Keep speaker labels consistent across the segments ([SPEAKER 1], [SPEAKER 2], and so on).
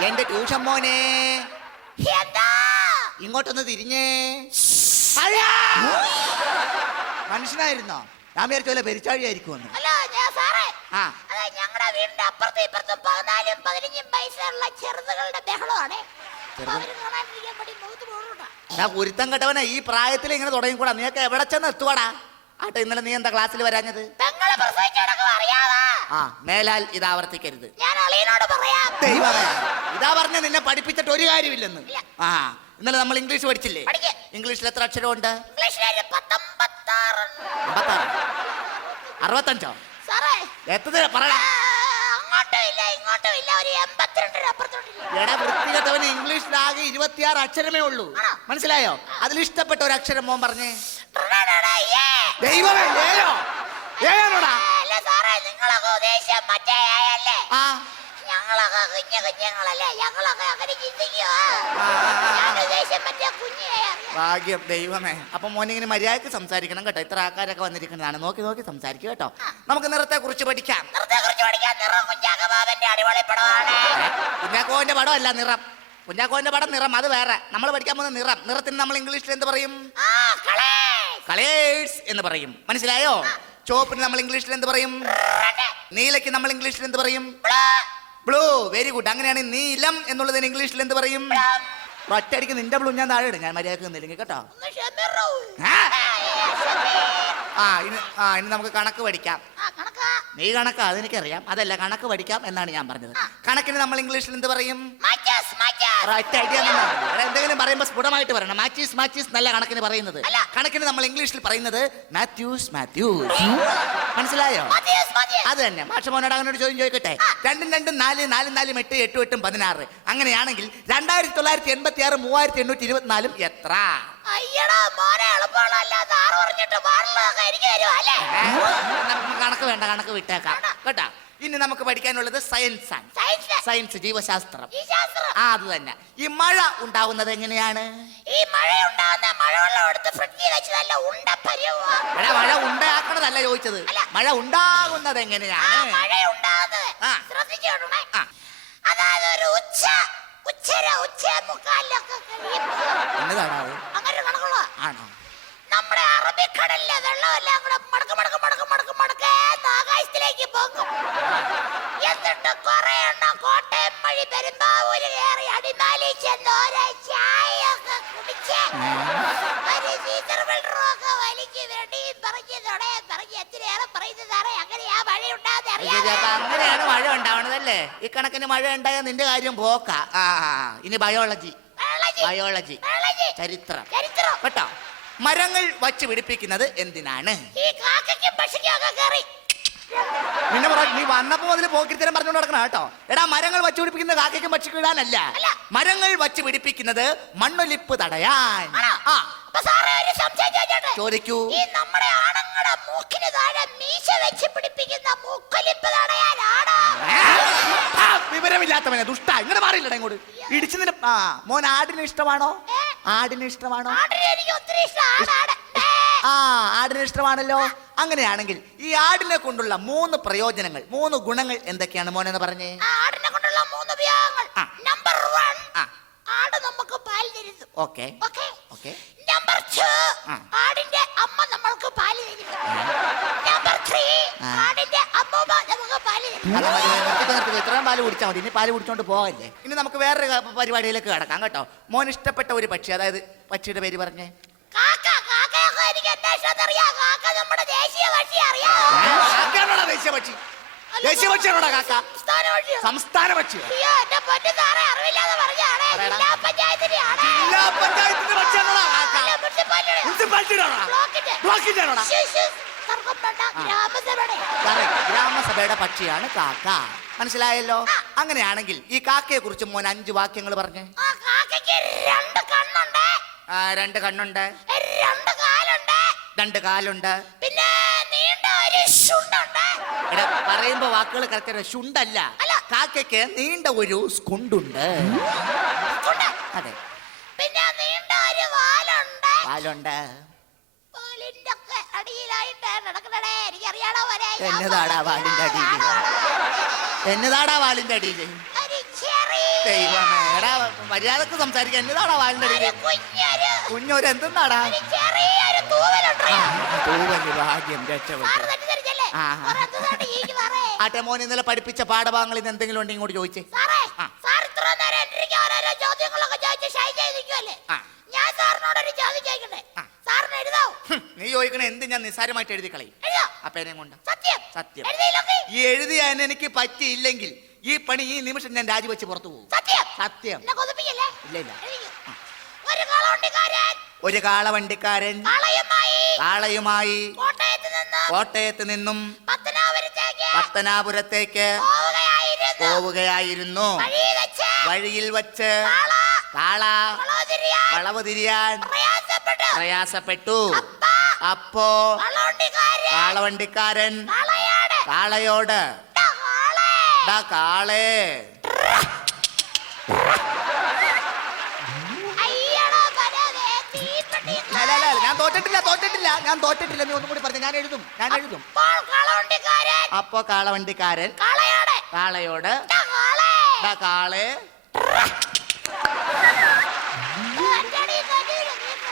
[SPEAKER 1] എന്റെ ട്യൂഷൻ മോനെ. ഇങ്ങോട്ടൊന്ന് തിരിഞ്ഞേ! മനുഷ്യനായിരുന്നോ? ഞാൻ വിചാരിച്ചു വല്ല പെരിച്ചാഴിയായിരിക്കുമെന്ന്.
[SPEAKER 2] ഞാൻ സാറേ.
[SPEAKER 1] ആ.
[SPEAKER 2] അതെ ഞങ്ങളുടെ വീടിന്റെ അപ്പുറത്തും ഇപ്പുറത്തും പതിനാലും പതിനഞ്ചും വയസ്സുള്ള ചെറുതുകളുടെ ബഹളമാണ്.
[SPEAKER 1] ഞാൻ കുരുത്തം കെട്ടവനെ ഈ പ്രായത്തിൽ ഇങ്ങനെ തുടങ്ങിക്കൂടാ. നീയൊക്കെ എവിടെ ചെന്ന് എത്തുവാടാ? ആട്ടെ ഇന്നലെ നീ എന്താ ക്ലാസ്സിൽ വരാഞ്ഞത്?
[SPEAKER 2] പ്രസവിച്ചടക്കം അറിയാവാ?
[SPEAKER 1] ആ മേലാൽ ഇത് ആവർത്തിക്കരുത്.
[SPEAKER 2] ഞാൻ അളിയനോട് പറയാം
[SPEAKER 1] ദൈവമേ ഇതാ പറഞ്ഞ നിന്നെ പഠിപ്പിച്ചിട്ട് ഒരു കാര്യമില്ലെന്ന്.
[SPEAKER 2] ഇല്ല.
[SPEAKER 1] ആ ഇന്നലെ നമ്മൾ ഇംഗ്ലീഷ് പഠിച്ചില്ലേ?
[SPEAKER 2] പഠിക്ക്.
[SPEAKER 1] ഇംഗ്ലീഷിൽ എത്ര അക്ഷരമുണ്ട്?
[SPEAKER 2] പത്തൊമ്പത്താറ്.
[SPEAKER 1] അമ്പത്താറ്. അറുപത്തഞ്ചോ?
[SPEAKER 2] സാറേ.
[SPEAKER 1] എത്ര പറയടാ
[SPEAKER 2] ആ, അങ്ങോട്ടും ഇല്ല ഇങ്ങോട്ടും ഇല്ല ഒരു എൺപത്തിരണ്ടിന് അപ്പുറത്തോട്ടില്ല.
[SPEAKER 1] എടാ വൃത്തികെട്ടവന് ഇംഗ്ലീഷിലാകെ ഇരുപത്തിയാറ് അക്ഷരമേ ഉള്ളൂ. മനസ്സിലായോ? അതിൽ ഇഷ്ടപ്പെട്ട ഒരു അക്ഷരം മോൻ പറഞ്ഞേ.
[SPEAKER 2] ടടടട.
[SPEAKER 1] ദൈവമേ
[SPEAKER 2] അല്ലേ
[SPEAKER 1] ആ.
[SPEAKER 2] ഞങ്ങളൊക്കെ കുഞ്ഞു കുഞ്ഞുങ്ങളല്ലേ? ഞങ്ങളൊക്കെ അങ്ങനെ ചിന്തിക്കുക
[SPEAKER 1] ഭാഗ്യം ദൈവമേ. അപ്പൊ മോനിങ്ങനെ മര്യാദയ്ക്ക് സംസാരിക്കണം കേട്ടോ. ഇത്ര ആൾക്കാരൊക്കെ വന്നിരിക്കുന്നതാണ്. നോക്കി നോക്കി സംസാരിക്കുക കേട്ടോ. നമുക്ക് നിറത്തെ കുറിച്ച് പഠിക്കാം. കുഞ്ഞാക്കോന്റെ പടം അല്ല നിറം കുഞ്ഞാക്കോന്റെ പടം നിറം അത് വേറെ. നമ്മൾ പഠിക്കാൻ പോകുന്ന നിറം. നിറത്തിന് നമ്മൾ ഇംഗ്ലീഷിൽ എന്ത് പറയും? കളേഴ്സ് എന്ന് പറയും. മനസ്സിലായോ? ചുവപ്പിന് നമ്മൾ ഇംഗ്ലീഷിൽ എന്ത് പറയും? നീലയ്ക്ക് നമ്മൾ ഇംഗ്ലീഷിൽ എന്ത് പറയും?
[SPEAKER 2] ബ്ലൂ,
[SPEAKER 1] വെരി ഗുഡ് അങ്ങനെയാണെങ്കിൽ നീലം എന്നുള്ളതിന് ഇംഗ്ലീഷിൽ എന്ത് പറയും? ഒറ്റയടിക്ക് നിന്റെ ബ്ലൂ ഞാൻ താഴെ ഇടും. ഞാൻ മര്യാദയ്ക്ക് നിന്നില്ലെങ്കിൽ കേട്ടോ. ആ. ഇനി ആ ഇനി നമുക്ക് കണക്ക് പഠിക്കാം. നീ കണക്കാ അതെനിക്കറിയാം. അതല്ല കണക്ക് പഠിക്കാം എന്നാണ് ഞാൻ പറഞ്ഞത്. കണക്കിന് നമ്മൾ ഇംഗ്ലീഷിൽ എന്ത് പറയും. റൈറ്റ് ഐഡിയ എന്തെങ്കിലും പറയുമ്പോൾ സ്ഫുടമായിട്ട് പറയണം. മാച്ചീസ് മാച്ചീസ് നല്ല കണക്കിന് പറയുന്നത്. കണക്കിന് നമ്മൾ ഇംഗ്ലീഷിൽ പറയുന്നത് മാത്യൂസ് മാത്യൂസ് മനസ്സിലായോ. അത് തന്നെ. മാഷ മോനോട് അങ്ങനെ ഒരു ചോദ്യം ചോദിക്കട്ടെ? രണ്ടും രണ്ടും നാല് നാല് നാലും എട്ട് എട്ടും എട്ടും പതിനാറ്. അങ്ങനെയാണെങ്കിൽ രണ്ടായിരത്തി തൊള്ളായിരത്തി എൺപത്തി ആറ് മൂവായിരത്തി എണ്ണൂറ്റി ഇരുപത്തിനാലും എത്ര?
[SPEAKER 2] അയ്യടാ മോനെ എളുപ്പമുള്ളതല്ല ആറ് പറഞ്ഞിട്ട് പാടുള്ളതൊക്കെ എനിക്ക് തരുവാ അല്ലേ?
[SPEAKER 1] കണക്ക് വേണ്ട കണക്ക് വിട്ടേക്കാം. കേട്ടാ? ഇനി നമുക്ക് പഠിക്കാനുള്ളത് സയൻസ് ആണ്.
[SPEAKER 2] സയൻസ്
[SPEAKER 1] ജീവശാസ്ത്രം. ആ അത് തന്നെ. ഈ മഴ ഉണ്ടാവുന്നത് എങ്ങനെയാണ്?
[SPEAKER 2] ഈ മഴയുണ്ടാകുന്ന മഴവെള്ളം എടുത്ത് ഫ്രിഡ്ജിൽ വെച്ച് നല്ല ഉണ്ട പരുവാ
[SPEAKER 1] മഴ ഉണ്ടാക്കണതല്ല ചോദിച്ചത്. മഴ ഉണ്ടാകുന്നത് എങ്ങനെയാണ്.
[SPEAKER 2] ശ്രദ്ധിച്ചോണേ.
[SPEAKER 1] ആ.
[SPEAKER 2] അതായത് ഒരു ഉച്ച ഉച്ചര ഉച്ച
[SPEAKER 1] മുക്കാലൊക്കെ
[SPEAKER 2] അങ്ങനെ കണക്കുള്ള
[SPEAKER 1] ആണോ?
[SPEAKER 2] നമ്മുടെ അറബിക്കടലിലെ വെള്ളമെല്ലാം കൂടെ മടക്ക് മടക്ക് മടക്ക് മടക്ക് മടക്ക് ആകാശത്തിലേക്ക് പോകും. എന്നിട്ട് കുറെ എണ്ണം കോട്ടയം വഴി പെരുമ്പാവൂര് കയറി അടിമാലി ചെന്ന് ഓരോ ചായയൊക്കെ കുടിച്ച് ഒരു സീസർ വെള്ളമൊക്കെ വലിക്ക് വെടിയും പറഞ്ഞ് തുടയും പറഞ്ഞ് എത്രയേറെ പറയുന്നത് സാറേ മഴ ഉണ്ടാകുന്ന
[SPEAKER 1] ശരി, അപ്പൊ
[SPEAKER 2] അറിയാം
[SPEAKER 1] അങ്ങനെയാണ് മഴ ഉണ്ടാവണതല്ലേ? ഈ കണക്കിന് മഴ ഉണ്ടായ നിന്റെ കാര്യം പോക്ക. ആ ആ, ആ. ഇനി ബയോളജി ബയോളജി ചരിത്രം.
[SPEAKER 2] ചരിത്രം.
[SPEAKER 1] കേട്ടോ? മരങ്ങൾ വച്ച് പിടിപ്പിക്കുന്നത് എന്തിനാണ്? പിന്നെ പറ നീ വന്നപ്പോ അതിൽ പോക്കിരിത്തരം പറഞ്ഞുകൊണ്ട് നടക്കണം കേട്ടോ. എടാ മരങ്ങൾ വച്ച് പിടിപ്പിക്കുന്നത് കാക്കയ്ക്കും പക്ഷിക്കും ഇടാനല്ല. മരങ്ങൾ വച്ച് പിടിപ്പിക്കുന്നത് മണ്ണൊലിപ്പ് തടയാൻ. ആ. ചോദിക്കൂ.
[SPEAKER 2] ഈ നമ്മുടെ ആണുങ്ങളുടെ മൂക്കിന് താഴെ മീശ വെച്ച് പിടിപ്പിക്കുന്ന മൂക്കൊലിപ്പ് തടയാനാണ്?
[SPEAKER 1] വിവരമില്ലാത്തവനെ ദുഷ്ട. ഇങ്ങനെ മാറിയില്ലടാ ഇങ്ങോട്ട്. ഇടിച്ചതിന് ആ മോൻ ആടിന് ഇഷ്ടമാണോ?
[SPEAKER 2] ഏ?
[SPEAKER 1] ആടിന് ഇഷ്ടമാണോ? ആ ആടിന് ഇഷ്ടമാണല്ലോ. അങ്ങനെയാണെങ്കിൽ ഈ ആടിനെ കൊണ്ടുള്ള മൂന്ന് പ്രയോജനങ്ങൾ മൂന്ന് ഗുണങ്ങൾ എന്തൊക്കെയാണ് മോനെന്ന് പറഞ്ഞേ?
[SPEAKER 2] ആടിനെ കൊണ്ടുള്ള മൂന്ന് ഉപയോഗങ്ങൾ. നമ്പർ വൺ ആട് നമുക്ക് പാൽ തരുന്നു.
[SPEAKER 1] Okay.
[SPEAKER 2] Okay?
[SPEAKER 1] Okay.
[SPEAKER 2] Number two ആടിന്റെ അമ്മ നമ്മൾക്ക് പാൽ തരുന്നു. നമ്പർ ത്രീ ആടിന്റെ അമ്മൂമ്മ
[SPEAKER 1] ഇത്രയും പാൽ കുടിച്ചാൽ മതി. ഇനി പാൽ കുടിച്ചോണ്ട് പോവല്ലേ? ഇനി നമുക്ക് വേറൊരു പരിപാടിയിലേക്ക് കിടക്കാം കേട്ടോ. മോൻ ഇഷ്ടപ്പെട്ട ഒരു പക്ഷി. അതായത് പക്ഷിയുടെ പേര് പറഞ്ഞേ.
[SPEAKER 2] ദേശീയ പക്ഷി
[SPEAKER 1] ദേശീയ പക്ഷിയാണോടാ കാക്ക?
[SPEAKER 2] സംസ്ഥാന പക്ഷി. ജില്ലാ പഞ്ചായത്തിന്റെ
[SPEAKER 1] പക്ഷിയാണോടാ കാക്ക?
[SPEAKER 2] ബ്ലോക്കിന്റെ.
[SPEAKER 1] ബ്ലോക്കിന്റെയാണോടാ
[SPEAKER 2] സർവപ്പെട്ട ഗ്രാമസഭയുടെ.
[SPEAKER 1] Correct. ഗ്രാമസഭയുടെ പക്ഷിയാണ് കാക്ക. മനസ്സിലായല്ലോ? അങ്ങനെയാണെങ്കിൽ ഈ കാക്കയെ കുറിച്ച് മോൻ അഞ്ച് വാക്യങ്ങൾ പറഞ്ഞേ.
[SPEAKER 2] ആ കാക്കയ്ക്ക് രണ്ട് കണ്ണുണ്ട്.
[SPEAKER 1] ആ, രണ്ട് കണ്ണുണ്ട്.
[SPEAKER 2] രണ്ട് കാലുണ്ട്.
[SPEAKER 1] രണ്ട് കാലുണ്ട്.
[SPEAKER 2] പിന്നെ നീണ്ട ഒരു ശുണ്ടുണ്ട്.
[SPEAKER 1] എടാ പറയുമ്പോ വാക്കുകൾ കറക്റ്റ് ശുണ്ടല്ല.
[SPEAKER 2] അല്ല.
[SPEAKER 1] കാക്കയ്ക്ക് നീണ്ട ഒരു സ്കുണ്ടുണ്ട്.
[SPEAKER 2] ഉണ്ട്.
[SPEAKER 1] അതെ.
[SPEAKER 2] പിന്നെ നീണ്ട ഒരു വാലുണ്ട്.
[SPEAKER 1] കാലുണ്ട്
[SPEAKER 2] വാലിന്റെ അടിയിലായിട്ട് നടക്കണേ എനിക്കറിയാണോ വരെ
[SPEAKER 1] എന്നതാടാ വാലിന്റെ അടിയിൽ? എന്നതാടാ വാലിന്റെ അടിയിൽ എടാ മര്യാദയ്ക്ക് സംസാരിക്കാൻ എന്നതാടാ വാലിന്റെ അടിയിൽ
[SPEAKER 2] കുഞ്ഞൊരു.
[SPEAKER 1] എന്തെന്നാടാ? തൂവൽ ഭാഗ്യം രക്ഷപ്പെട്ടു. ആട്ടെ മോൻ ഇന്നലെ പഠിപ്പിച്ച പാഠഭാഗങ്ങളിൽ നിന്ന് എന്തെങ്കിലും ഉണ്ടെങ്കിൽ ഇങ്ങോട്ട് ചോദിച്ചേ. നീ ചോദിക്കണേ എന്ത് ഞാൻ നിസ്സാരമായിട്ട് എഴുതി കളയും? അപ്പേനെ കൊണ്ട്?
[SPEAKER 2] സത്യം.
[SPEAKER 1] സത്യം. ഈ എഴുതിയാൻ എനിക്ക് പറ്റിയില്ലെങ്കിൽ ഈ പണി ഈ നിമിഷം ഞാൻ രാജിവെച്ച് പുറത്തു പോകും.
[SPEAKER 2] സത്യം.
[SPEAKER 1] ഇല്ല, ഇല്ല.
[SPEAKER 2] ഒരു കളവണ്ടിക്കാരൻ. കളയുമായി കോട്ടയത്ത് നിന്ന് പത്തനാപുരത്തേക്ക് പോവുകയായിരുന്നു.
[SPEAKER 1] വഴിയിൽ വച്ച്
[SPEAKER 2] കാള കളവ് തിരിയാൻ പ്രയാസപ്പെട്ടു. അപ്പ കാളവണ്ടിക്കാരൻ കളയാട്. കാളേ."
[SPEAKER 1] "ഡാ കാളേ.
[SPEAKER 2] അയ്യടാ പരവേ, തീപ്പെട്ടി
[SPEAKER 1] ല, ല, ല, ഞാൻ തോറ്റിട്ടില്ല തോറ്റിട്ടില്ല ഞാൻ തോറ്റിട്ടില്ല നീ ഒന്നും കൂടി പറഞ്ഞു ഞാൻ എഴുതും ഞാൻ എഴുതും. അപ്പോ കാളവണ്ടിക്കാരൻ.
[SPEAKER 2] കളയാട്.
[SPEAKER 1] കാളയോട്.
[SPEAKER 2] "ടാ കാളേ."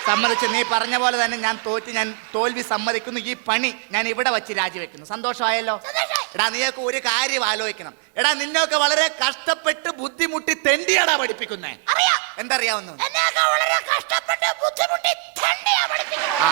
[SPEAKER 1] സമ്മതിച്ച്. നീ പറഞ്ഞ പോലെ തന്നെ ഞാൻ തോറ്റ് ഞാൻ തോൽവി സമ്മതിക്കുന്നു. ഈ പണി ഞാൻ ഇവിടെ വെച്ച് രാജിവെക്കുന്നു. സന്തോഷമായല്ലോ? എടാ നീയൊക്കെ ഒരു കാര്യം ആലോചിക്കണം. എടാ നിന്നൊക്കെ വളരെ കഷ്ടപ്പെട്ട് ബുദ്ധിമുട്ടി തെണ്ടിയാടാ പഠിപ്പിക്കുന്നേ. എന്തറിയാവുന്നു?
[SPEAKER 2] വളരെ കഷ്ടപ്പെട്ട് ബുദ്ധിമുട്ടി പഠിപ്പിക്കുന്നത്.